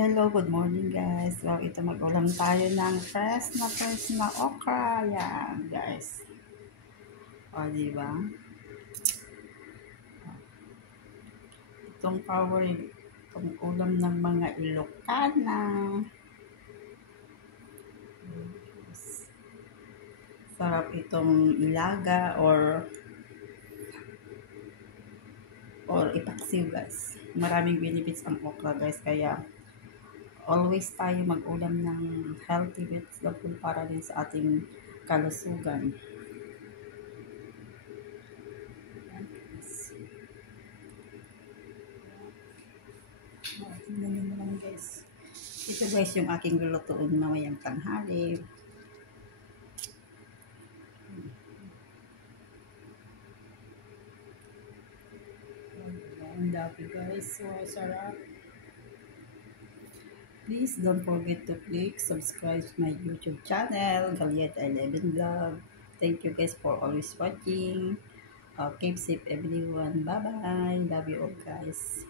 Hello, good morning guys. So, ito mag-ulam tayo ng fresh na okra. Yan, guys. O, diba? Itong favorite, itong ulam ng mga Ilocana. Sarap itong ilaga or ipaksiw guys. Maraming benefits ang okra guys. Kaya, always tayo mag-ulam ng healthy vegetable para din sa ating kalusugan. Tingnan nyo naman guys. Ito guys yung aking lulutuin mamayang tanghali. Ang dami guys. So, sarap. Please don't forget to click subscribe to my YouTube channel, Galieta 11 Vlog. Thank you guys for always watching. Keep safe everyone. Bye-bye. Love you all guys.